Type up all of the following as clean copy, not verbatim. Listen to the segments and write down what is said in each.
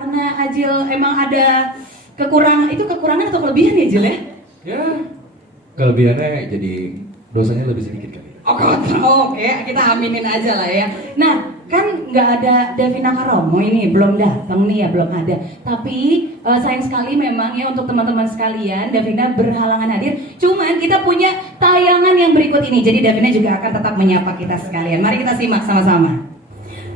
karena Ajil emang ada kekurangan atau kelebihan ya Jil ya? Ya, kelebihannya jadi dosanya lebih sedikit kali. Oke, kita aminin aja lah ya. Nah, kan nggak ada Davina Karomo ini, belum datang nih ya, belum ada. Tapi sayang sekali memang ya untuk teman-teman sekalian, Davina berhalangan hadir. Cuman kita punya tayangan yang berikut ini, jadi Davina juga akan tetap menyapa kita sekalian. Mari kita simak sama-sama.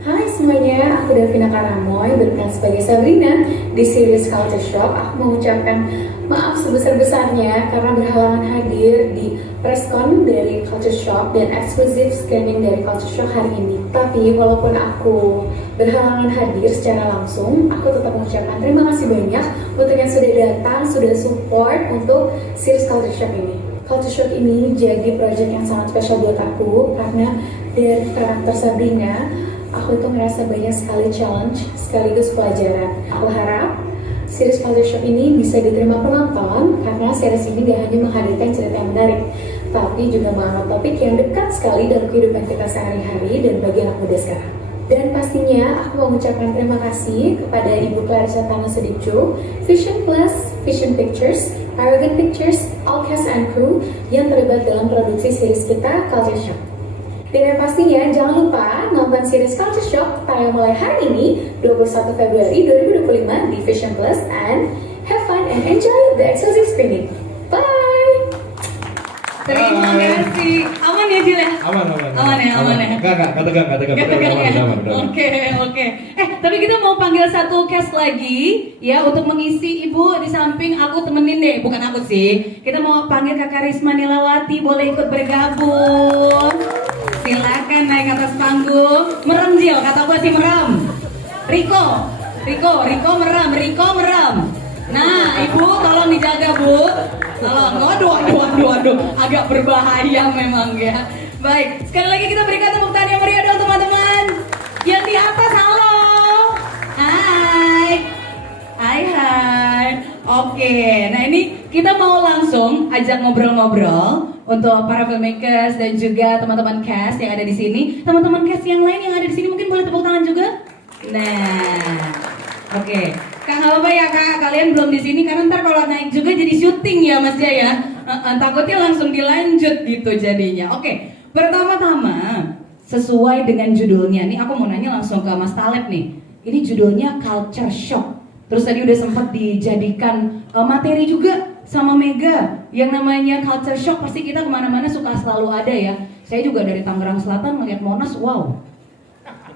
Hai semuanya, aku Davina Karamoy berperan sebagai Sabrina di series Culture Shock. Aku mengucapkan maaf sebesar-besarnya karena berhalangan hadir di preskon dari Culture Shock dan eksklusif screening dari Culture Shock hari ini. Tapi walaupun aku berhalangan hadir secara langsung, aku tetap mengucapkan terima kasih banyak untuk yang sudah datang, sudah support untuk series Culture Shock ini. Culture Shock ini jadi project yang sangat spesial buat aku karena dari karakter Sabrina, aku tuh ngerasa banyak sekali challenge sekaligus pelajaran. Aku harap series Culture Shock ini bisa diterima penonton karena series ini gak hanya menghadirkan cerita yang menarik, tapi juga mengangkat topik yang dekat sekali dalam kehidupan kita sehari-hari dan bagi anak muda sekarang. Dan pastinya aku mau mengucapkan terima kasih kepada Ibu Clarissa Tana Sudipjo, Vision Plus, Vision Pictures, Arrogant Pictures, all cast and crew yang terlibat dalam produksi series kita Culture Shock. Dan yang pastinya jangan lupa nonton series Culture Shock tayang mulai hari ini 21 Februari 2025 di Vision Plus and have fun and enjoy the exclusive screening. Bye! Terima kasih. Aman ya Jil ya? Aman ya. Gak tegang ya? Oke. Tapi kita mau panggil satu cast lagi ya untuk mengisi Ibu di samping aku temenin deh. Bukan aku sih. Kita mau panggil Kakak Risma Nilawati, boleh ikut bergabung. Silakan naik atas panggung. Merem Jil, kata gue sih merem. Riko merem. Nah, Ibu tolong dijaga, Bu. Tolong. Waduh, agak berbahaya memang ya. Baik, sekali lagi kita berikan tepuk tangan yang meriah dong teman-teman. Yang di atas, halo. Hai. Oke, nah ini kita mau langsung ajak ngobrol-ngobrol untuk para filmmakers dan juga teman-teman cast yang ada di sini. Teman-teman cast yang lain yang ada di sini mungkin boleh tepuk tangan juga. Nah, oke. Kak, nggak apa-apa ya Kak, kalian belum di sini karena ntar kalau naik juga jadi syuting ya Mas Jaya. Takutnya langsung dilanjut gitu jadinya. Oke, pertama-tama sesuai dengan judulnya nih, aku mau nanya langsung ke Mas Taleb nih. Ini judulnya Culture Shock. Terus tadi udah sempat dijadikan materi juga sama Mega. Yang namanya Culture Shock pasti kita kemana-mana suka selalu ada ya. Saya juga dari Tangerang Selatan ngeliat Monas, wow,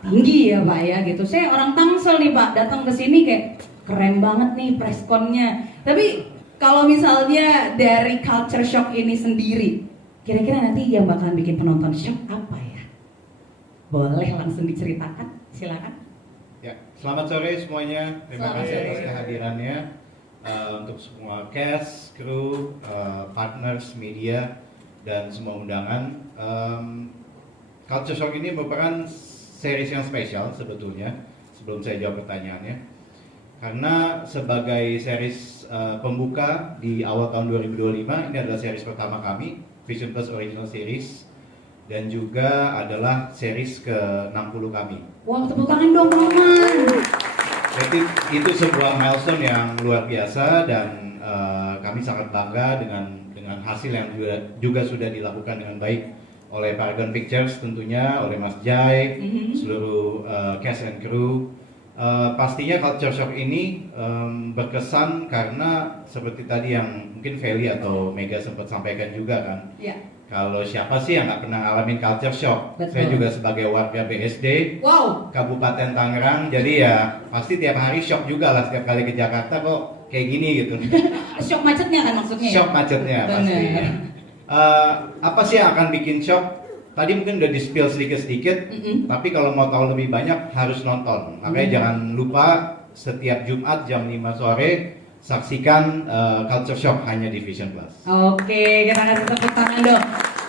tinggi ya Pak ya gitu. Saya orang Tangsel nih Pak, datang ke sini kayak keren banget nih preskonnya. Tapi kalau misalnya dari Culture Shock ini sendiri, kira-kira nanti yang bakalan bikin penonton shock apa ya? Boleh langsung diceritakan, silakan. Ya, selamat sore semuanya. Terima kasih atas kehadirannya untuk semua cast, kru, partners, media, dan semua undangan. Culture Shock ini merupakan series yang spesial sebetulnya. Sebelum saya jawab pertanyaannya. Karena sebagai series pembuka di awal tahun 2025, ini adalah series pertama kami, Vision Plus Original Series, dan juga adalah series ke-60 kami. Wow, tepuk tangan dong teman-teman. Jadi itu sebuah milestone yang luar biasa dan kami sangat bangga dengan hasil yang juga sudah dilakukan dengan baik oleh Paragon Pictures tentunya, oleh Mas Jai, seluruh cast and crew. Pastinya Culture Shock ini berkesan karena seperti tadi yang mungkin Feli atau Mega sempat sampaikan juga kan. Ya. Kalau siapa sih yang nggak pernah ngalamin Culture Shock? Betul. Saya juga sebagai warga BSD, Wow. Kabupaten Tangerang, jadi ya pasti tiap hari shock juga lah setiap kali ke Jakarta kok kayak gini gitu. Shock macetnya kan maksudnya ya? Shock macetnya pasti. Apa sih yang akan bikin shock? Tadi mungkin udah di-spill sedikit-sedikit, tapi kalau mau tahu lebih banyak harus nonton. Makanya jangan lupa setiap Jumat jam 5 sore saksikan Culture Shock hanya di Vision Plus. Oke, kita kasih tepuk tangan dong.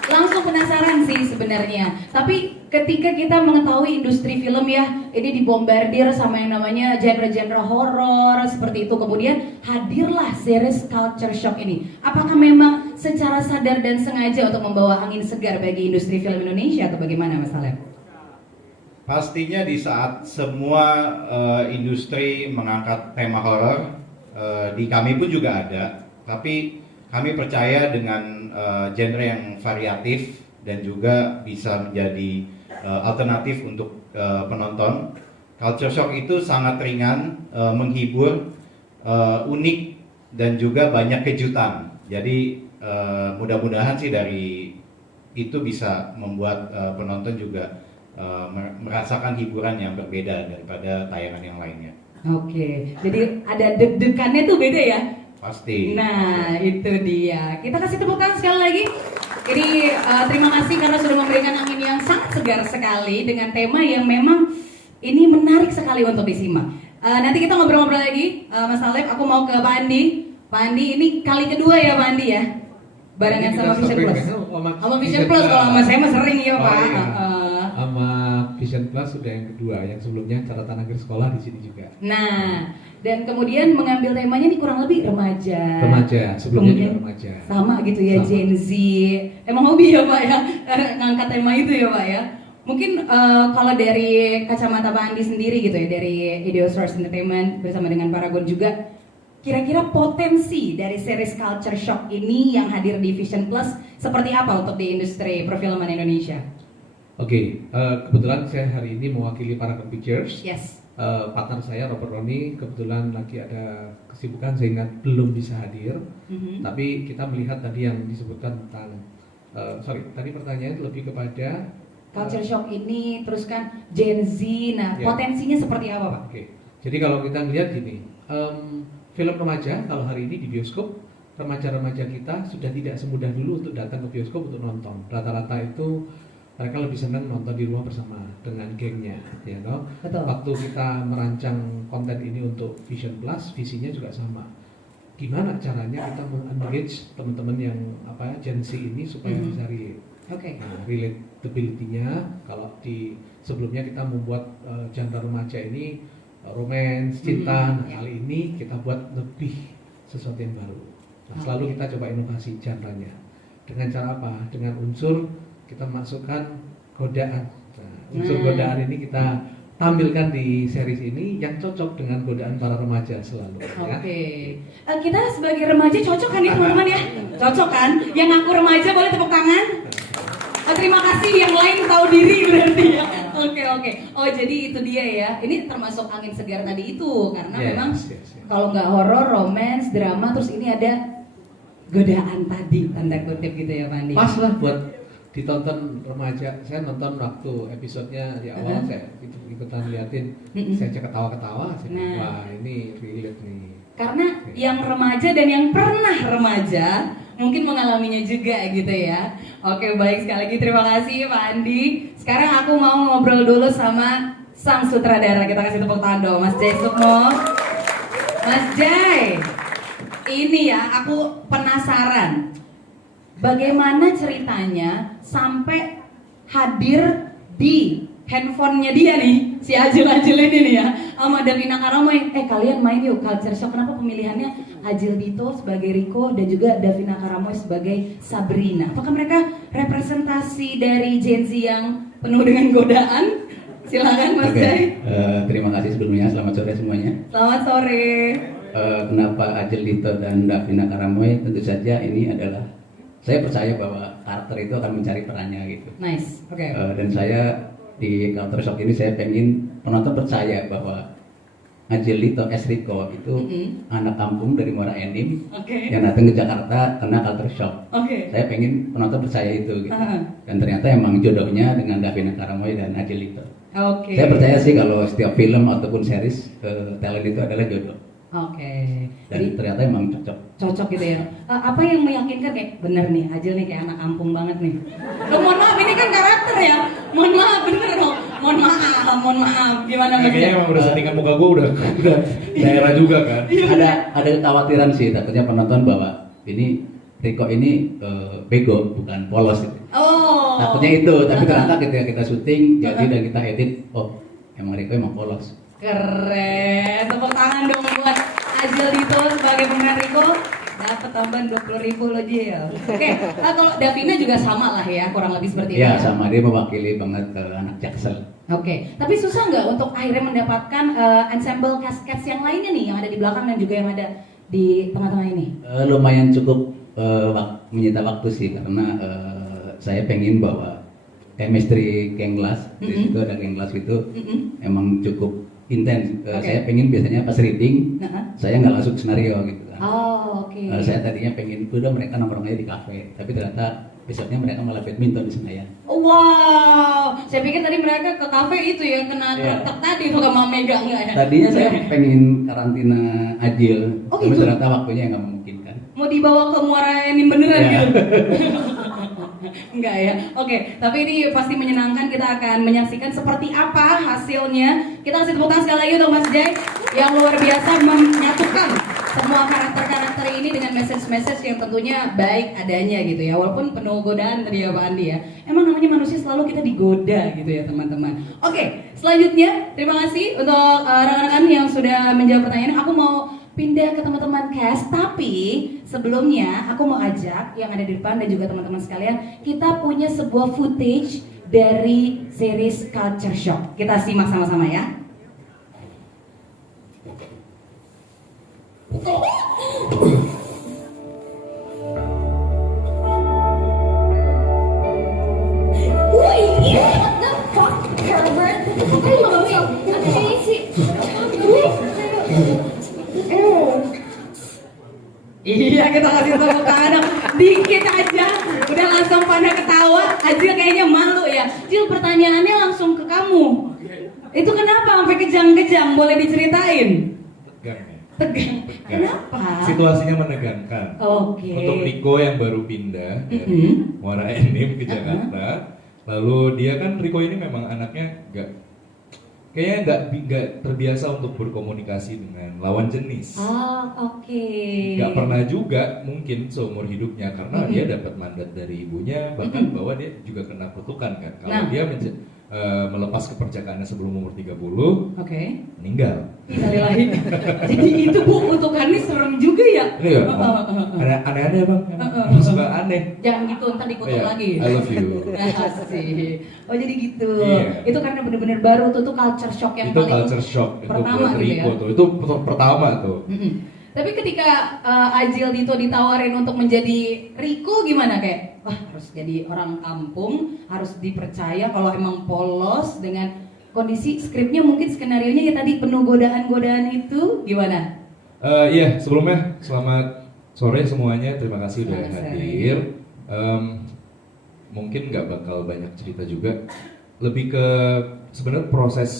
Langsung penasaran sih sebenarnya. Tapi ketika kita mengetahui industri film ya, ini dibombardir sama yang namanya genre-genre horor seperti itu. Kemudian hadirlah series Culture Shock ini. Apakah memang secara sadar dan sengaja untuk membawa angin segar bagi industri film Indonesia atau bagaimana Mas Taleb? Pastinya di saat semua industri mengangkat tema horor, di kami pun juga ada. Tapi kami percaya dengan genre yang variatif dan juga bisa menjadi alternatif untuk penonton. Culture shock itu sangat ringan, menghibur, unik dan juga banyak kejutan. Jadi mudah-mudahan sih dari itu bisa membuat penonton juga merasakan hiburan yang berbeda daripada tayangan yang lainnya. Oke, jadi ada deg-degannya tuh beda ya? Pasti. Nah, itu dia. Kita kasih tepuk tangan sekali lagi. Ini terima kasih karena sudah memberikan angin yang sangat segar sekali dengan tema yang memang ini menarik sekali untuk disimak. Nanti kita ngobrol-ngobrol lagi, Mas Alif. Aku mau ke Pak Andi. Pak Andi, ini kali kedua ya Pak Andi ya? Barengan sama Vision Plus. Sama Vision Plus, kalau sama saya mah sering ya Pak. Iya. Sama Vision Plus sudah yang kedua, yang sebelumnya catatan akhir sekolah di sini juga. Nah, dan kemudian mengambil temanya nih kurang lebih remaja. Remaja, sebelumnya Kemudian juga remaja. Sama gitu ya, Sama. Gen Z. Emang hobi ya Pak ya, ngangkat tema itu ya Pak ya. Mungkin kalau dari kacamata Pak Andi sendiri gitu ya, dari Ideo Source Entertainment bersama dengan Paragon juga, kira-kira potensi dari series Culture Shock ini yang hadir di Vision Plus seperti apa untuk di industri perfilman Indonesia? Oke, kebetulan saya hari ini mewakili Paragon Pictures. Yes. Partner saya Robert Roni kebetulan lagi ada kesibukan sehingga belum bisa hadir. Mhm. Tapi kita melihat tadi yang disebutkan tentang, tadi pertanyaan lebih kepada Culture Shock ini terus kan Gen Z, nah Ya. potensinya seperti apa Pak? Oke, jadi kalau kita lihat gini, film remaja kalau hari ini di bioskop, remaja-remaja kita sudah tidak semudah dulu untuk datang ke bioskop untuk nonton. Rata-rata itu mereka lebih senang nonton di rumah bersama dengan gengnya, ya toh. Betul. Waktu kita merancang konten ini untuk Vision Plus, visinya juga sama. Gimana caranya kita meng-engage teman-teman yang Gen Z ini supaya bisa relate. Oke. Nah, relatability-nya kalau di sebelumnya kita membuat genre remaja ini romance, cinta. Nah, Ya. kali ini kita buat lebih sesuatu yang baru. Nah, selalu kita coba inovasi genre-nya. Dengan cara apa? Dengan unsur kita masukkan godaan. Nah, unsur godaan ini kita tampilkan di series ini yang cocok dengan godaan para remaja selalu. Oke. Ya. Kita sebagai remaja cocok kan ya teman-teman ya? Cocok kan? Yang ngaku remaja boleh tepuk tangan? Terima kasih, yang lain tahu diri berarti ya. Oke. Oh jadi itu dia ya. Ini termasuk angin segar tadi itu karena Yes, memang yes. kalau nggak horor, romance, drama, terus ini ada godaan tadi tanda kutip gitu ya Pak Andi. Pas lah buat ditonton remaja. Saya nonton waktu episodenya di awal, saya ikutan liatin, saya cek ketawa-ketawa, saya Nah. wah ini relate nih. Karena yang remaja dan yang pernah remaja mungkin mengalaminya juga gitu ya. Oke, baik, sekali lagi terima kasih Pak Andi. Sekarang aku mau ngobrol dulu sama sang sutradara. Kita kasih tepuk tangan dong Mas Jai Sukmo. Mas Jai, ini ya aku penasaran bagaimana ceritanya sampai hadir di handphonenya dia nih, si Ajil-Ajil ini nih ya, sama Davina Karamoy. Kalian main yuk Culture Shock. Kenapa pemilihannya Ajil Dito sebagai Rico dan juga Davina Karamoy sebagai Sabrina? Apakah mereka representasi dari Gen Z yang penuh dengan godaan? Silakan Mas Oke, Jai. terima kasih sebelumnya, selamat sore semuanya. Selamat sore. Kenapa Ajil Dito dan Davina Karamoy? Tentu saja ini adalah, saya percaya bahwa karakter itu akan mencari perannya gitu. Nice. Oke. Dan saya di Culture Shock ini saya pengen penonton percaya bahwa Ajil Dito Rico itu anak kampung dari Muara Enim Oke. yang datang ke Jakarta kena Culture Shock. Oke. Saya pengen penonton percaya itu gitu. Aha. Dan ternyata emang jodohnya dengan Davina Karamoy dan Ajil Dito. Oke. Saya percaya sih kalau setiap film ataupun series talent itu adalah jodoh. Oke. Dan Jadi ternyata emang cocok. cocok gitu ya. Apa yang meyakinkan kayak bener nih Ajil nih kayak anak kampung banget nih. Loh, mohon maaf ini kan karakter ya. Mohon maaf bener dong. Mohon maaf. Gimana Mas? Kayaknya emang udah settingan muka gue udah daerah juga kan. Ada kekhawatiran sih, takutnya penonton bahwa ini Rico ini bego bukan polos gitu. Oh. Takutnya itu, tapi ternyata ketika kita syuting jadi dan kita edit, oh emang Rico emang polos. Keren. Tepuk tangan dong buat Ajil Dito sebagai pemeran Rico. dapat tambahan 20.000 lo Jil. Oke, kalau Davina juga sama lah ya, kurang lebih seperti itu. Ya sama, dia mewakili banget anak Jaksel. Oke, tapi susah nggak untuk akhirnya mendapatkan ensemble cast yang lainnya nih, yang ada di belakang dan juga yang ada di tengah-tengah ini? Lumayan cukup menyita waktu sih, karena saya pengen bahwa chemistry geng Las, di situ ada geng Las itu emang cukup intens. Saya pengen biasanya pas reading, saya nggak langsung skenario gitu kan. Oh, oke. Saya tadinya pengen udah mereka nongkrong aja di kafe, tapi ternyata besoknya mereka malah badminton di Senayan. Wow, saya pikir tadi mereka ke kafe itu ya, kena truk tadi tuh sama Mega enggak ya? Tadinya saya pengen karantina Adil, tapi gitu? ternyata waktunya nggak memungkinkan. Mau dibawa ke Muara Enim beneran Ya. gitu? Enggak ya, oke. Tapi ini pasti menyenangkan. Kita akan menyaksikan seperti apa hasilnya. Kita kasih tepuk tangan sekali lagi untuk Mas Jai yang luar biasa menyatukan semua karakter-karakter ini dengan message-message yang tentunya baik adanya gitu ya. Walaupun penuh godaan tadi ya Pak Andi ya. Emang namanya manusia selalu kita digoda gitu ya teman-teman. Oke, selanjutnya terima kasih untuk rekan-rekan yang sudah menjawab pertanyaan. Aku mau pindah ke teman-teman cast, tapi sebelumnya aku mau ajak yang ada di depan dan juga teman-teman sekalian, kita punya sebuah footage dari series Culture Shock. Kita simak sama-sama ya. Iya, kita kasih tepuk tangan dikit aja, udah langsung pada ketawa. Ajil kayaknya malu ya. Jil, pertanyaannya langsung ke kamu. Itu kenapa sampai kejang-kejang? Boleh diceritain? Tegang ya. Tegang. Kenapa? Situasinya menegangkan. Oke. Untuk Riko yang baru pindah dari Muara Enim ke Jakarta, lalu dia kan Riko ini memang anaknya kayaknya nggak terbiasa untuk berkomunikasi dengan lawan jenis. Oke. Nggak pernah juga mungkin seumur hidupnya karena dia dapat mandat dari ibunya, bahkan bahwa dia juga kena kutukan kan. Kalau dia melepas keperjakaannya sebelum umur 30, meninggal. Innalillahi. Jadi itu Bu, kutukannya serem juga ya? Iya, aneh-aneh bang, suka aneh. Jangan gitu, ntar dikutuk lagi. I love you. Asik. Oh jadi gitu. Iya. Itu karena bener-bener baru tuh culture shock yang Itu paling culture shock pertama itu buat gitu Riko ya. tuh. Itu pertama tuh. Tapi ketika Ajil Dito ditawarin untuk menjadi Riko gimana kayak? Wah, harus jadi orang kampung, harus dipercaya kalau emang polos dengan kondisi skripnya, mungkin skenarionya ya tadi penuh godaan-godaan itu gimana? Iya, sebelumnya selamat sore semuanya. Terima kasih udah Selamat sore. hadir. Mungkin nggak bakal banyak cerita juga. Lebih ke sebenarnya proses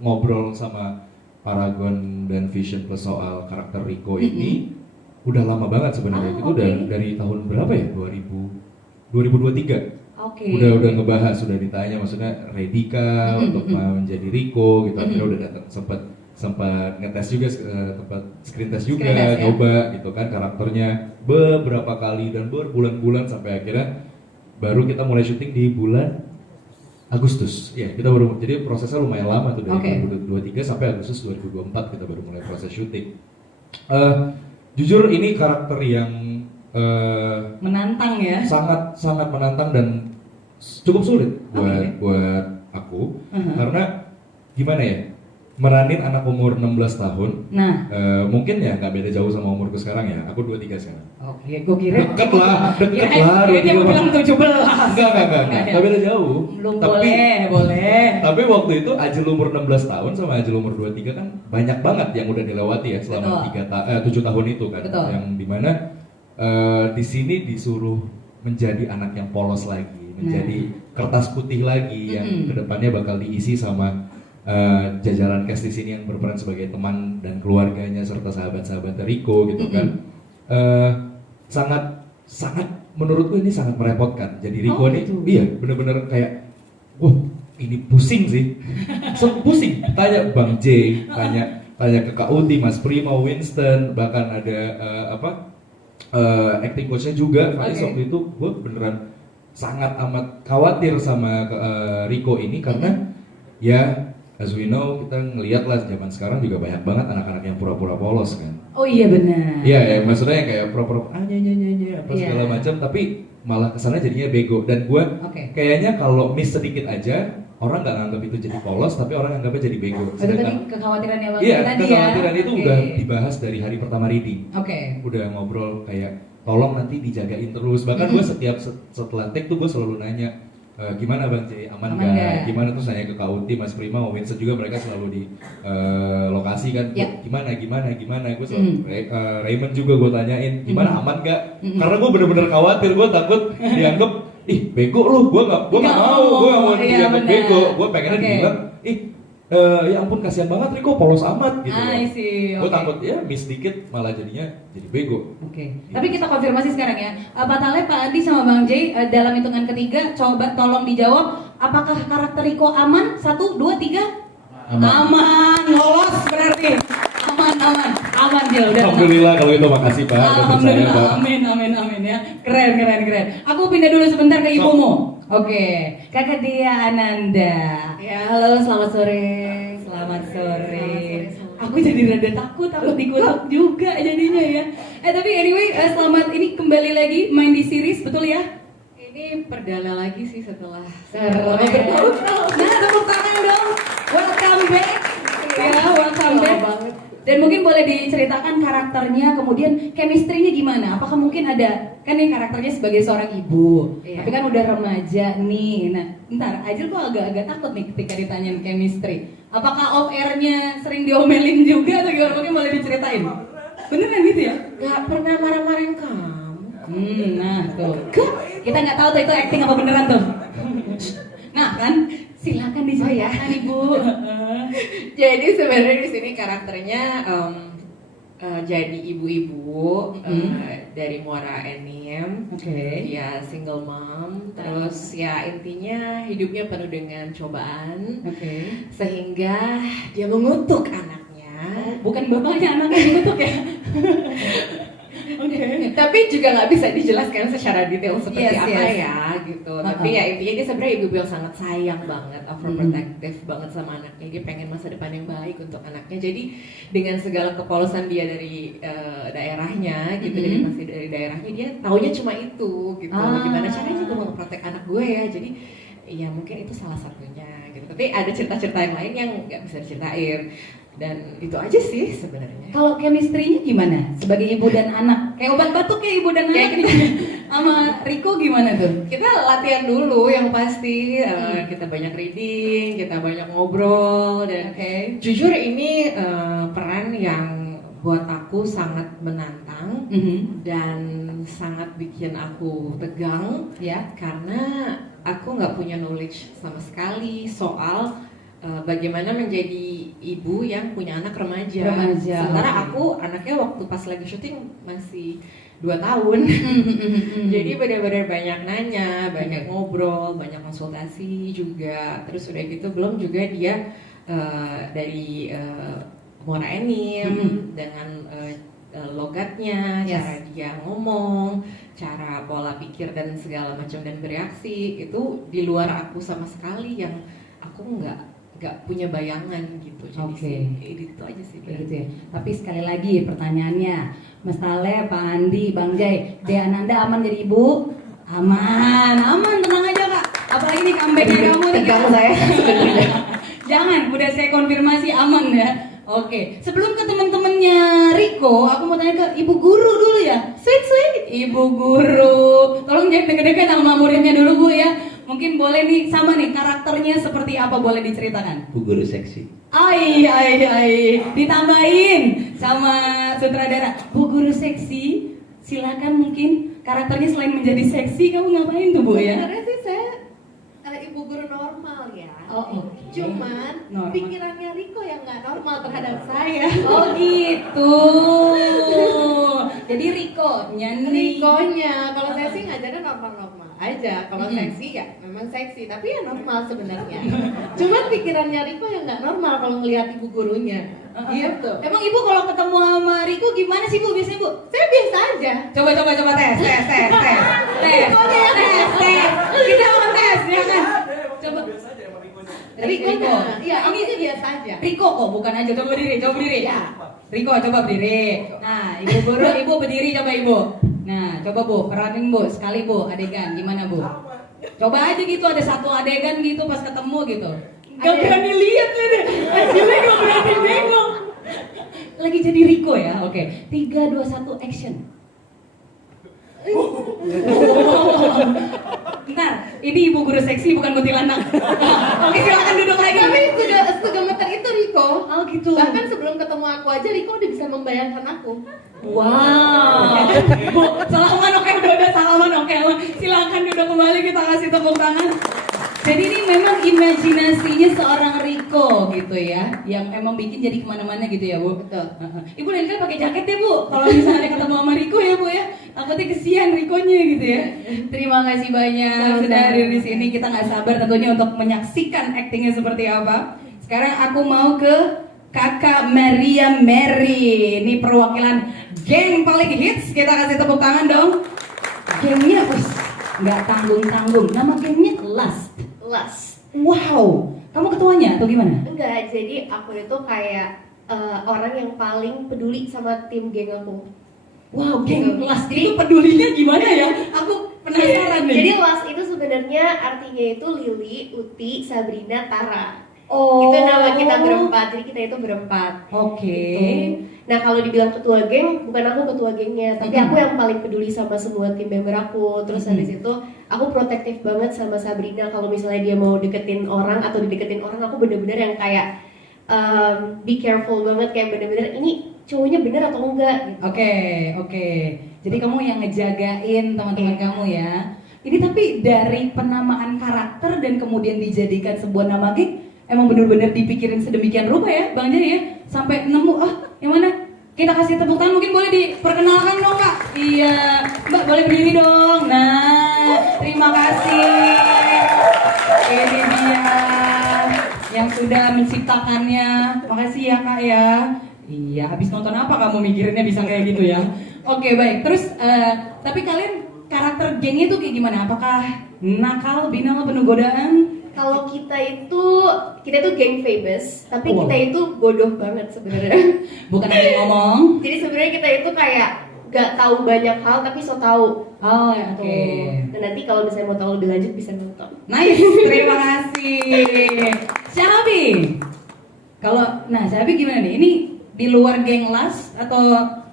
ngobrol sama Paragon dan Vision Plus soal karakter Riko ini udah lama banget sebenarnya. Itu udah dari tahun berapa ya? 2023. Udah ngebahas, sudah ditanya maksudnya ready kah untuk menjadi Riko gitu. Akhirnya udah datang sempat ngetes juga, tempat screen test juga, coba gitu kan karakternya beberapa kali dan berbulan-bulan sampai akhirnya baru kita mulai syuting di bulan Agustus. Ya, kita baru, jadi prosesnya lumayan lama tuh dari 2023 sampai Agustus 2024 kita baru mulai proses syuting. Jujur ini karakter yang menantang ya. Sangat menantang dan cukup sulit buat aku karena gimana ya, meranin anak umur 16 tahun. Nah, mungkin ya nggak beda jauh sama umurku sekarang ya. Aku 23 sekarang. gue kira Deket lah. dia mau bilang 17. Enggak beda jauh. Belum tapi, boleh. Tapi waktu itu Ajil umur 16 tahun sama Ajil umur 23 kan banyak banget yang udah dilewati ya selama 7 tahun itu kan. Betul. Yang dimana di sini disuruh menjadi anak yang polos lagi, menjadi kertas putih lagi yang kedepannya bakal diisi sama jajaran cast di sini yang berperan sebagai teman dan keluarganya serta sahabat-sahabat Riko gitu kan. Sangat menurutku ini sangat merepotkan. Jadi Riko ini iya bener-bener kayak wah ini pusing sih. Pusing. Tanya Bang J, tanya ke Kak Uti, Mas Prima, Winston, bahkan ada acting coachnya juga. Faiz waktu itu gue beneran sangat amat khawatir sama Riko ini karena ya as we know kita ngelihat lah zaman sekarang juga banyak banget anak-anak yang pura-pura polos kan. Oh iya benar. Iya, ya, maksudnya yang kayak pura-pura nyanyi apa segala Iya. macam, tapi malah kesana jadinya bego. Dan gue Oke. kayaknya kalau miss sedikit aja orang nggak nganggap itu jadi polos, tapi orang nganggapnya jadi bego. Itu tadi kekhawatirannya Bang Iya, Jay tadi ya. kekhawatiran itu Oke. udah dibahas dari hari pertama reading. Oke. Udah ngobrol kayak tolong nanti dijagain terus. Bahkan gue setiap setelah take tuh gue selalu nanya, gimana Bang Jay, aman Aman nggak? nggak? Gimana tuh nanya ke Kak Uti, Mas Prima, Om Vincent juga, mereka selalu di lokasi kan. Yap. Gimana? Gue selalu Raymond juga gue tanyain, gimana aman nggak? Karena gue bener-bener khawatir, gue takut dianggap ih bego lu, gue nggak mau Iya, dianggap benar. bego. Gue pengennya Oke. dibilang, ya ampun kasihan banget Riko, polos amat gitu. I see, Gue oke. takut ya miss dikit malah jadinya jadi bego. Oke. Tapi kita konfirmasi sekarang ya. Pak Taleb, Pak Andi sama Bang Jay dalam hitungan ketiga coba tolong dijawab apakah karakter Riko aman? 1, 2, 3? Aman. Lolos berarti. Aman Jay udah. Alhamdulillah kalau itu, makasih Pak. udah percaya, Pak. Alhamdulillah, amin ya. Keren. Aku pindah dulu sebentar ke ibumu. Oke, Kakak Dia Ananda. Ya, halo, selamat sore. Selamat sore. Selamat Aku jadi rada takut dikutuk juga jadinya ya. Tapi anyway, selamat ini kembali lagi main di series, betul ya? Ini perdana lagi sih setelah Lama bertahun-tahun. Nah, tepuk tangan dong. Welcome back. Ya, welcome Lama back. banget. Dan mungkin boleh diceritakan karakternya, kemudian chemistry-nya gimana? Apakah mungkin ada, kan nih karakternya sebagai seorang ibu, Iya. tapi kan udah remaja nih. Nah, ntar Ajil kok agak-agak takut nih ketika ditanyain chemistry. Apakah off air-nya sering diomelin juga atau gimana? Mungkin boleh diceritain. Beneran gitu ya? Gak pernah marah-marahin kamu. Nah tuh. Kita nggak tahu tuh itu acting apa beneran tuh. Nah kan, silakan diceritakan Ibu. Jadi sebenarnya di sini karakternya jadi ibu-ibu dari Muara Enim. Oke. Dia single mom, terus ya intinya hidupnya penuh dengan cobaan, Oke. sehingga dia mengutuk anaknya. Bukan bapaknya anaknya dikutuk ya? Oke. Tapi juga nggak bisa dijelaskan secara detail seperti Yes, apa yes. ya gitu. Tapi ya intinya dia sebenarnya ibu yang sangat sayang banget, overprotective banget sama anaknya. Dia pengen masa depan yang baik untuk anaknya. Jadi dengan segala kepolosan dia dari daerahnya gitu, dari daerahnya, dia taunya cuma itu gitu. Gimana caranya gue mau protek anak gue ya. Jadi ya mungkin itu salah satunya gitu. Tapi ada cerita-cerita yang lain yang nggak bisa diceritain. Dan itu aja sih sebenarnya. Kalau chemistry-nya gimana? Sebagai ibu dan anak? Kayak obat batuk kayak ibu dan anak nih. Sama Riko gimana tuh? Kita latihan dulu yang pasti, kita banyak reading, kita banyak ngobrol, dan Oke. jujur ini peran yang buat aku sangat menantang dan sangat bikin aku tegang Ya. karena aku nggak punya knowledge sama sekali soal bagaimana menjadi ibu yang punya anak remaja. Sementara aku anaknya waktu pas lagi syuting masih 2 tahun. Jadi benar-benar banyak nanya, banyak ngobrol, banyak konsultasi juga. Terus udah gitu belum juga dia dari Muara Enim dengan logatnya, Yes. cara dia ngomong, cara pola pikir dan segala macam dan bereaksi itu di luar aku sama sekali, yang aku nggak punya bayangan gitu. Jadi Oke. sih itu aja sih. Kayak gitu ya. Tapi sekali lagi pertanyaannya, Mas Taleb, Pak Andi, Bang Jay, Dea Ananda aman jadi ibu? Aman, tenang aja Kak. Apalagi nih comeback kamu nih. Tegang saya sebenarnya. Jangan, udah saya konfirmasi aman ya. Oke, sebelum ke teman-temannya Riko, aku mau tanya ke ibu guru dulu ya. Sweet, ibu guru. Tolong jangan deket-deket sama muridnya dulu Bu ya. Mungkin boleh nih sama nih karakternya seperti apa, boleh diceritakan? Bu guru seksi. Ai, ditambahin sama sutradara. Bu guru seksi, silakan mungkin karakternya selain menjadi seksi, kamu ngapain tuh Bu ya? Sebenarnya sih saya ibu guru normal ya. Oh, oke. Cuman Normal. pikirannya Riko yang nggak normal terhadap saya. Oh gitu. Jadi Riko-nya nih. Rikonya, kalau saya sih ngajarnya normal-normal aja. Kalau seksi ya memang seksi, tapi ya normal sebenarnya. Cuman pikirannya Riko yang nggak normal kalau ngelihat ibu gurunya. Gitu. Emang ibu kalau ketemu sama Riko gimana sih Bu biasanya Bu? Saya biasa aja. Coba tes. Kita mau tes ya kan? Coba. Riko. Iya, ini biasa aja. Riko kok, bukan aja. Coba berdiri. Ya. Riko, coba berdiri. Nah, ibu guru, ibu berdiri coba ibu. Nah, coba bu, peranin bu, sekali bu, adegan. Gimana bu? Coba aja gitu, ada satu adegan gitu pas ketemu gitu. Gak berani lihat nih, hasilnya gak berani bengong. Lagi jadi Riko ya, oke. 3, 2, 1, action. Bentar, ini ibu guru seksi bukan kuntilanak. Oke, silakan duduk lagi. Tapi sudah segemeter itu Riko. Oh gitu. Bahkan sebelum ketemu aku aja Riko udah bisa membayangkan aku. Wow. Bu, salaman oke, udah salaman oke. Silakan duduk kembali, kita kasih tepuk tangan. Jadi ini memang imajinasinya seorang Riko gitu ya, yang emang bikin jadi kemana-mana gitu ya bu. Betul. Ibu lain kali pakai jaket ya bu, kalau misalnya ketemu sama Riko ya bu ya. Takutnya kesian Rikonya gitu ya. Terima kasih banyak sudah hadir di sini. Kita nggak sabar tentunya untuk menyaksikan aktingnya seperti apa. Sekarang aku mau ke Kakak Maria Mary. Ini perwakilan geng paling hits. Kita kasih tepuk tangan dong. Gengnya nggak tanggung-tanggung. Nama gengnya Last. Wow, kamu ketuanya atau gimana? Enggak, jadi aku itu kayak orang yang paling peduli sama tim geng aku. Wow, geng Last itu pedulinya gimana ya? Aku penasaran nih. Jadi Last itu sebenarnya artinya itu Lili, Uti, Sabrina, Tara. Oh. Itu nama kita berempat, jadi kita itu berempat. Oke. Gitu. Nah kalau dibilang ketua geng, bukan aku ketua gengnya, tapi aku yang paling peduli sama semua tim member aku. Terus habis itu aku protektif banget sama Sabrina. Kalau misalnya dia mau deketin orang atau dideketin orang, aku bener-bener yang kayak be careful banget, kayak bener-bener ini cowoknya bener atau enggak gitu. Oke. Jadi kamu yang ngejagain teman-teman kamu ya. Ini tapi dari penamaan karakter dan kemudian dijadikan sebuah nama geng, emang bener-bener dipikirin sedemikian rupa ya Bang Jerry ya. Sampai nemu, yang mana? Kita kasih tepuk tangan, mungkin boleh diperkenalkan dong Kak. Iya, Mbak boleh berdiri dong. Nah, terima kasih. Ini dia yang sudah menciptakannya. Makasih ya Kak ya. Iya, habis nonton apa kamu mikirinnya bisa kayak gitu ya? Oke baik, terus tapi kalian karakter gengnya tuh kayak gimana? Apakah nakal, binal, penuh godaan? Kalau kita itu geng famous, tapi kita itu bodoh banget sebenarnya. Bukan ada yang ngomong. Jadi sebenarnya kita itu kayak gak tahu banyak hal tapi so tahu. Oh ya, Gitu. oke. Dan nanti kalau misalnya mau tahu lebih lanjut bisa nonton. Nice, terima kasih. Syabi. Syabi gimana nih? Ini di luar geng Last atau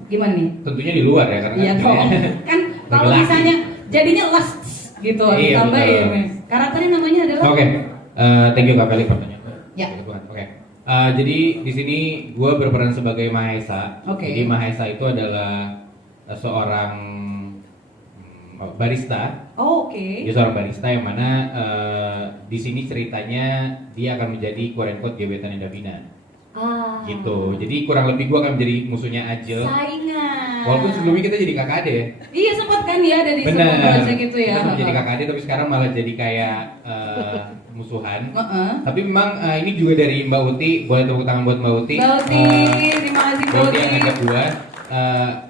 gimana nih? Tentunya di luar ya karena Iya dong. Kan kalau laki-laki. misalnya jadinya Last gitu, Iya, ditambahin. betul. Karakternya namanya adalah Oke, thank you Kak Feli pertanyaannya. Ya. Oke. Jadi di sini gue berperan sebagai Mahesa. Oke. Jadi Mahesa itu adalah seorang barista. Oh, oke. Dia seorang barista yang mana di sini ceritanya dia akan menjadi quote unquote gebetannya Davina. Gitu. Jadi kurang lebih gue akan menjadi musuhnya Ajel. Saingan. Walaupun sebelumnya kita jadi KKD. Iya sempat kan ya ada di sebuah project gitu ya. Kita sempat jadi KKD tapi sekarang malah jadi kayak musuhan. Tapi memang ini juga dari Mbak Uti, boleh tepuk tangan buat Mbak Uti. Mbak Uti, terima kasih Mbak Mbak Uti Uti. yang ngajak gua.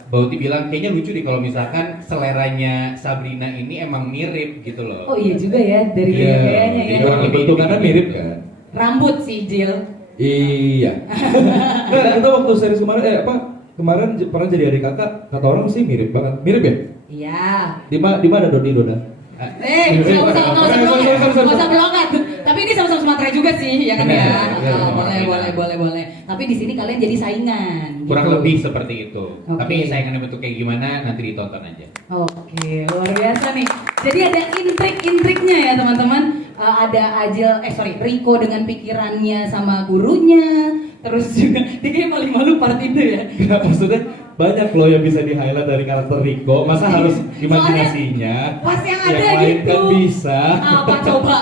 Mbak Uti bilang kayaknya lucu deh kalau misalkan seleranya Sabrina ini emang mirip gitu loh. Oh iya juga ya dari kayaknya ya. Orang lebih bentukannya mirip kan? Rambut sih Jill. Iya. Nah, kita waktu series kemarin kemarin pernah jadi adik kakak, kata orang sih mirip banget. Mirip ya? Iya. Di mana Doni Dona? Nggak usah blokat. Tapi ini sama-sama Sumatera juga sih, ya kan ya. Boleh. Tapi di sini kalian jadi saingan. Kurang gitu. lebih seperti itu. Oke. Tapi saingannya bentuk kayak gimana nanti ditonton aja. Oke, luar biasa nih. Jadi ada intrik-intriknya ya teman-teman. Ada Riko dengan pikirannya sama gurunya. Terus juga dia kayak paling malu part itu ya. Nggak, maksudnya banyak loh yang bisa di highlight dari karakter Riko. Masa harus imajinasinya? Pas yang ada yang lain gitu. kan bisa. Apa coba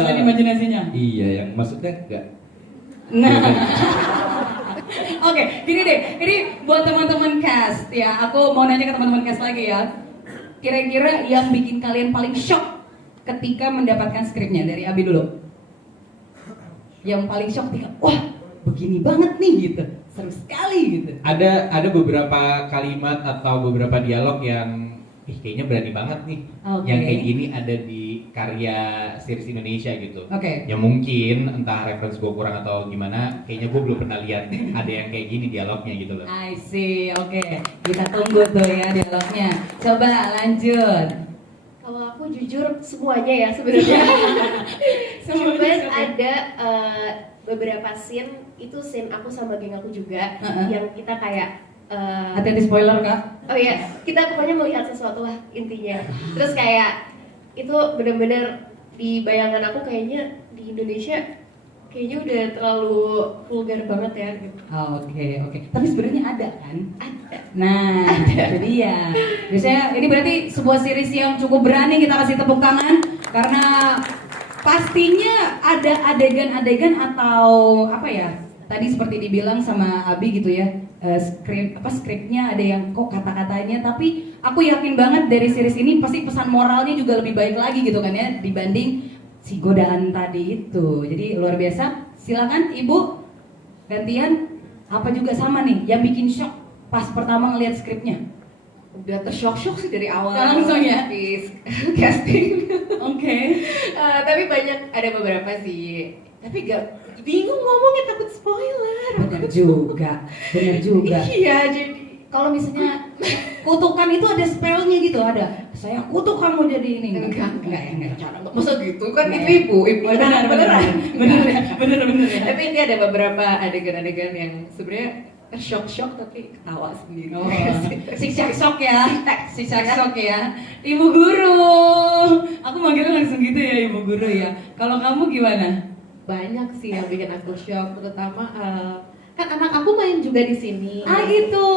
selain imajinasinya? Iya, yang maksudnya enggak. Nah, oke, gini deh, ini buat teman-teman cast ya. Aku mau nanya ke teman-teman cast lagi ya. Kira-kira yang bikin kalian paling shock ketika mendapatkan skripnya dari Abi dulu. Yang paling shock ketika, wah, begini banget nih gitu, seru sekali gitu. Ada beberapa kalimat atau beberapa dialog yang kayaknya berani banget nih. Oke. Yang kayak gini ada di karya series Indonesia gitu. Oke. Ya mungkin entah reference gue kurang atau gimana, kayaknya gue belum pernah lihat ada yang kayak gini dialognya gitu loh. I see, oke. Kita tunggu tuh ya dialognya. Coba lanjut. Kalau aku jujur semuanya ya sebenarnya. Cuman ada beberapa scene itu scene aku sama geng aku juga yang kita kayak hati-hati spoiler Kak. Oh iya, kita pokoknya melihat sesuatu lah intinya. Terus kayak itu benar-benar di bayangan aku kayaknya di Indonesia kayaknya udah terlalu vulgar banget ya gitu. Oke. Tapi sebenarnya ada kan? Ada. Nah, itu dia. Biasanya ini berarti sebuah series yang cukup berani, kita kasih tepuk tangan karena pastinya ada adegan-adegan atau apa ya? Tadi seperti dibilang sama Abi gitu ya, skripnya ada yang kok kata-katanya, tapi aku yakin banget dari series ini pasti pesan moralnya juga lebih baik lagi gitu kan ya dibanding si godaan tadi itu. Jadi luar biasa. Silakan Ibu gantian, apa juga sama nih yang bikin shock pas pertama ngelihat skripnya? Udah tersyok-syok sih dari awal. Langsung ya di casting. Oke. Tapi banyak, ada beberapa sih. Tapi gak bingung ngomongnya, takut spoiler. Bener juga. Iya, jadi kalau misalnya kutukan itu ada spellnya gitu, ada. Saya kutuk kamu jadi ini. enggak. Cara Masa gitu kan Nah. itu ibu Bener ya. Tapi ini ada beberapa adegan-adegan yang sebenarnya shock tapi ketawa sendiri. Oh, siksa shock ya. Ibu guru. Aku manggilnya langsung gitu ya, Ibu guru ya. Kalau kamu gimana? Banyak sih yang bikin aku shock, terutama kan anak aku main juga di sini. Gitu.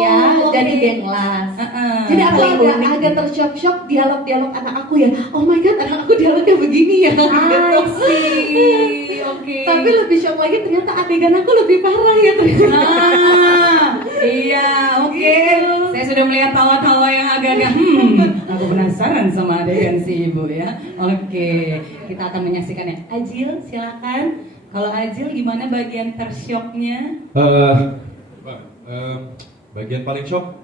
Ya, Oke. jadi genglas. Jadi aku agak tersyok-syok dialog-dialog anak aku ya. Oh my god, anak aku dialognya begini ya. Oke. Tapi lebih shock lagi ternyata adegan aku lebih parah ya ternyata. Iya, oke. Saya sudah melihat tawa-tawa yang agak-agak aku penasaran sama adegan si Ibu ya. Oke, kita akan menyaksikannya. Ajil, silakan. Kalau Ajil gimana bagian tersyoknya? Bagian paling shock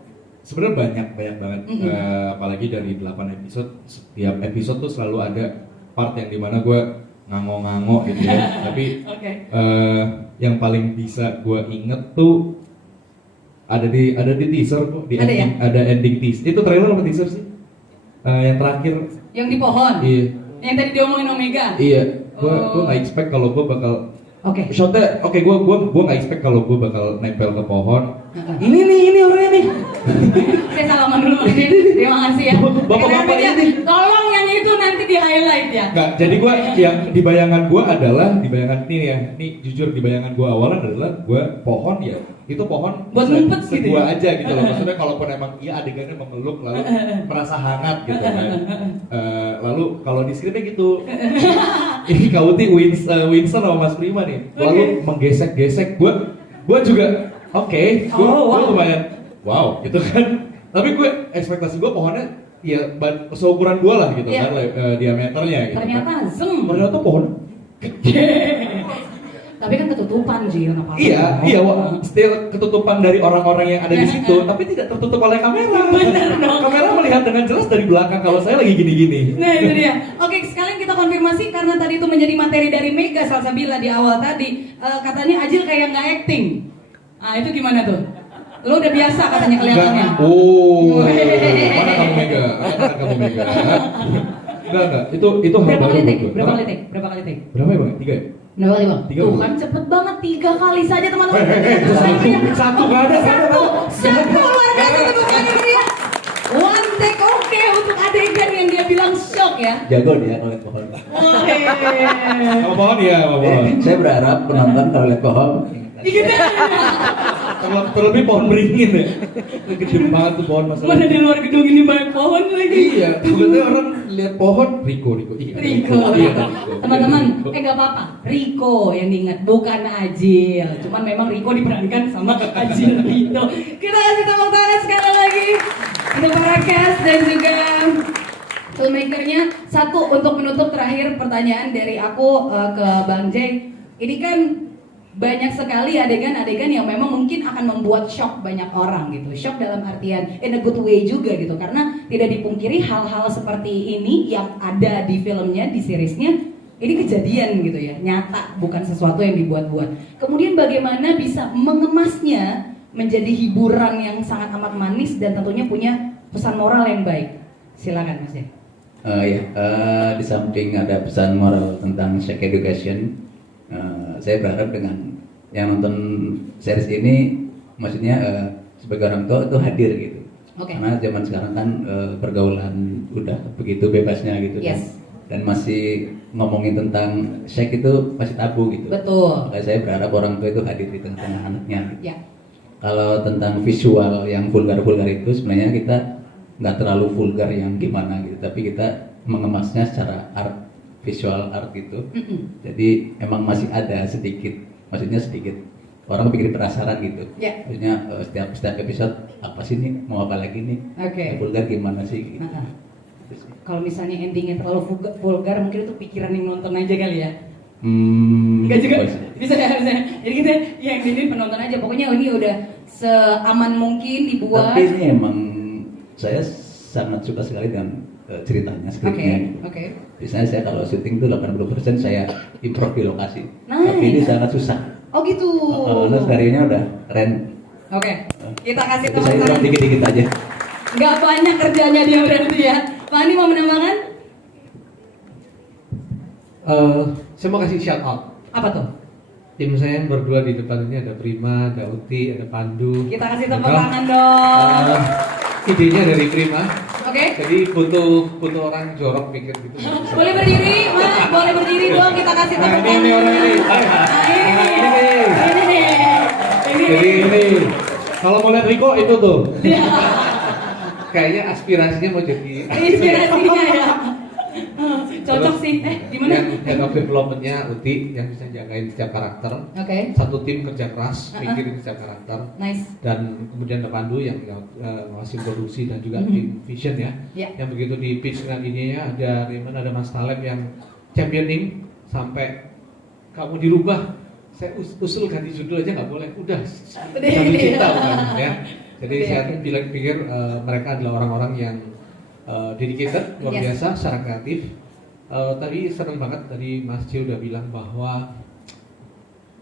sebenarnya banyak banget. Apalagi dari 8 episode, setiap episode tuh selalu ada part yang dimana gue ngango-ngango gitu ya. Tapi yang paling bisa gue inget tuh ada di teaser kok, di Ada ending, ada ending teaser. Itu trailer apa teaser sih? Yang terakhir. Yang di pohon. Iya. Yang tadi diomongin Omega. Iya. Gue nggak expect kalau gue bakal. Oke. Shotnya, gue nggak expect kalau gue bakal nempel ke pohon. Ini orangnya nih. Saya salaman dulu Mas Din. Terima kasih ya. Bapak-bapak ini. Tolong yang itu nanti di highlight ya. Nggak, jadi gue yang di bayangan gue adalah di bayangan ini ya. Ini jujur di bayangan gue awalan adalah gue pohon ya. Itu pohon buat ngumpet gitu ya? ya? Aja gitu loh. Maksudnya kalaupun emang iya adegannya memeluk lalu merasa hangat gitu kan. Lalu kalau di skripnya gitu. Ini Kauti Winston sama Mas Prima nih. Lalu menggesek-gesek. Gue juga oke. Gue lumayan wow gitu kan. Tapi gue ekspektasi gue pohonnya ya seukuran gue lah gitu kan diameternya gitu. Ternyata Ternyata pohon tapi kan ketutupan Jil, nggak apa-apa. Iya, still ketutupan dari orang-orang yang ada di situ, tapi tidak tertutup oleh kamera. Bener dong. Kamera melihat dengan jelas dari belakang kalau saya lagi gini-gini. Nah itu dia. Oke, sekalian kita konfirmasi karena tadi itu menjadi materi dari Mega Salsabila di awal tadi. Katanya Ajil kayak nggak acting. Ah itu gimana tuh? Lo udah biasa katanya kelihatannya. Mana kamu Mega? Enggak. Itu Berapa kali take? Berapa ya Bang? 3 ya? Berapa kali Bang? 3 Tuh kan cepet banget 3 kali saja teman-teman. Satu nggak ada. Satu luar biasa teman-teman ya. One take oke untuk adegan yang dia bilang shock ya. Jago dia kalau lihat pohon. Sama pohon ya, sama pohon. Saya berharap penonton kalau lihat pohon. Terlebih pohon beringin ya. Gede banget tuh pohon masalah. Mana di luar gedung ini banyak pohon lagi. Iya, takutnya orang lihat pohon Riko. Iya, Riko. Teman-teman, gak apa-apa. Riko yang diingat, bukan Ajil. Cuman memang Riko diperankan sama Ajil gitu. Kita kasih tepuk tangan sekali lagi untuk para cast dan juga filmmakernya. Satu untuk menutup terakhir pertanyaan dari aku ke Bang Jay. Ini kan banyak sekali adegan-adegan yang memang mungkin akan membuat shock banyak orang gitu. Shock dalam artian in a good way juga gitu, karena tidak dipungkiri hal-hal seperti ini yang ada di filmnya, di seriesnya, ini kejadian gitu ya, nyata, bukan sesuatu yang dibuat-buat. Kemudian bagaimana bisa mengemasnya menjadi hiburan yang sangat amat manis dan tentunya punya pesan moral yang baik. Silakan Mas ya. Di samping ada pesan moral tentang sex education, saya berharap dengan yang nonton series ini, maksudnya sebagai orang tua itu hadir gitu. Karena zaman sekarang kan pergaulan udah begitu bebasnya gitu kan. Dan masih ngomongin tentang seks itu masih tabu gitu. Betul. Makanya saya berharap orang tua itu hadir di tengah-tengah anaknya. Kalau tentang visual yang vulgar-vulgar itu sebenarnya kita nggak terlalu vulgar yang gimana gitu, tapi kita mengemasnya secara art, visual art gitu. Jadi emang masih ada sedikit, maksudnya sedikit orang bikin penasaran gitu. Maksudnya setiap episode apa sih nih, mau apa lagi nih, vulgar gimana sih gitu. Kalau misalnya endingnya terlalu vulgar, mungkin itu pikiran yang nonton aja kali ya. Enggak juga, bisa ya. Jadi kita yang ini penonton aja, pokoknya ini udah seaman mungkin dibuat. Tapi ini emang saya sangat suka sekali dengan ceritanya, skripnya. Biasanya saya kalau syuting itu 80% saya improv di lokasi. Tapi ini sangat susah. Oh gitu. Karena karyanya udah keren. Kita kasih tepuk tangan. Saya improv dikit-dikit aja. Nggak banyak kerjanya dia berarti ya. Pak Andi mau menambahkan? Saya mau kasih shout out. Apa tuh? Tim saya yang berdua di depan ini ada Prima, ada Uti, ada Pandu. Kita kasih tepuk tangan dong. Idenya dari Prima. Jadi butuh orang jorok mikir gitu. Boleh berdiri, Mas. Boleh berdiri dong. Kita kasih tepuk tangan. Ini orang ini. Jadi ini. Kalau mau lihat Riko itu tuh. Kayaknya aspirasinya mau jadi. Inspirasinya ya. Cocok sih. Gimana? Yang head of development-nya Uti yang bisa jagain setiap karakter. Satu tim kerja keras, mikirin setiap karakter. Dan kemudian ada Pandu yang ngawasin produksi dan juga tim vision ya. Yang begitu di pitch dengan ininya ada Raymond, ada Mas Taleb yang championing sampai kamu dirubah. Saya usul ganti judul aja nggak boleh. Udah satu cinta bukan ya. Jadi saya pikir mereka adalah orang-orang yang dedicated, luar biasa secara kreatif. Tadi senang banget tadi Mas Cio udah bilang bahwa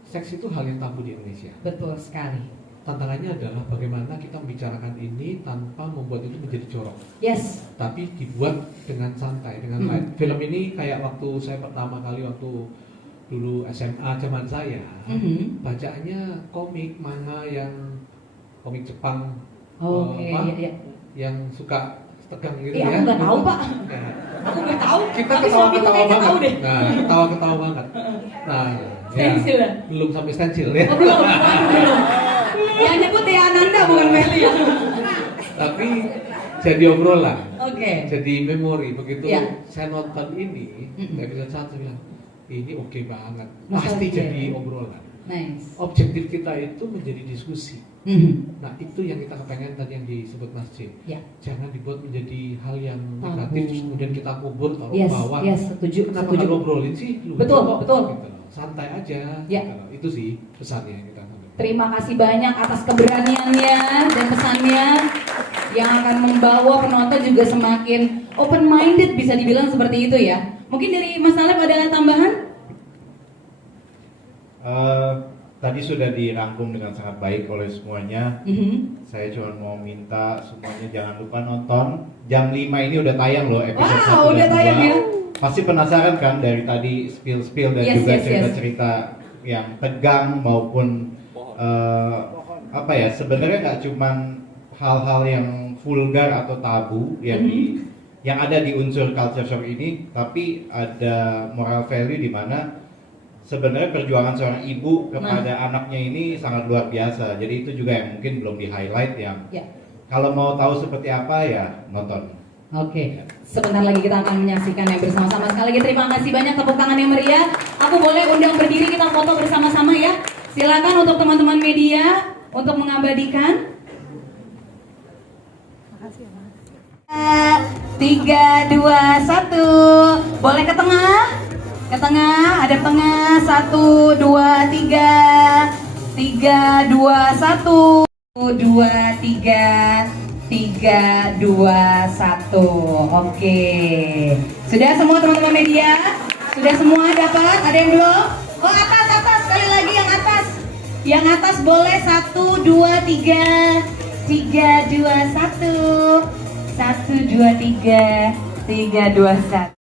seks itu hal yang tabu di Indonesia. Betul sekali. Tantangannya adalah bagaimana kita membicarakan ini tanpa membuat itu menjadi jorok. Tapi dibuat dengan santai, dengan light. Film ini kayak waktu saya pertama kali waktu dulu SMA zaman saya, bacaannya komik manga yang komik Jepang, yang suka tegang gitu ya. Aku nggak tahu Pak. Aku nggak tahu. Kita ketawa-ketawa banget. Nah, ketawa-ketawa banget. Nah, stensil ya? Belum sampai stensil ya. Belum. Yang nyebut ya Ananda bukan Meli ya. Tapi jadi obrolan. Oke. Jadi memori. Begitu saya nonton ini, episode 1 saya bilang, ini oke banget. Pasti jadi obrolan. Nice. Objektif kita itu menjadi diskusi. Nah itu yang kita kepengen tadi yang disebut Mas J. Jangan dibuat menjadi hal yang negatif terus kemudian kita kubur taruh bawah. Setuju. Kenapa nggak ngobrolin sih? Betul. Gitu. Santai aja. Gitu. Itu sih pesannya yang kita. Terima kasih banyak atas keberaniannya dan pesannya yang akan membawa penonton juga semakin open minded, bisa dibilang seperti itu ya. Mungkin dari Mas Taleb ada tambahan? Tadi sudah dirangkum dengan sangat baik oleh semuanya. Saya cuma mau minta semuanya jangan lupa nonton. Jam 5 ini udah tayang loh episode 1 udah dan 2. Tayang ya? Pasti penasaran kan dari tadi spill dan juga cerita-cerita yang tegang maupun apa ya, sebenarnya nggak cuman hal-hal yang vulgar atau tabu yang ada di unsur culture shock ini, tapi ada moral value di mana sebenarnya perjuangan seorang ibu kepada anaknya ini sangat luar biasa. Jadi itu juga yang mungkin belum di highlight yang kalau mau tahu seperti apa ya nonton. Sebentar lagi kita akan menyaksikannya bersama-sama. Sekali lagi terima kasih banyak, tepuk tangan yang meriah. Aku boleh undang berdiri, kita foto bersama-sama ya. Silakan untuk teman-teman media untuk mengabadikan. 3, 2, 1. Boleh ke tengah? Ke tengah, ada tengah. 1, 2, 3. 3, 2, 1. 2, 3, 3, 2, 1. Oke. Sudah semua teman-teman media? Sudah semua dapat? Ada yang belum? Oh, atas, sekali lagi yang atas. Yang atas boleh 1, 2, 3. 3, 2, 1. 1, 2, 3. 3, 2, 1.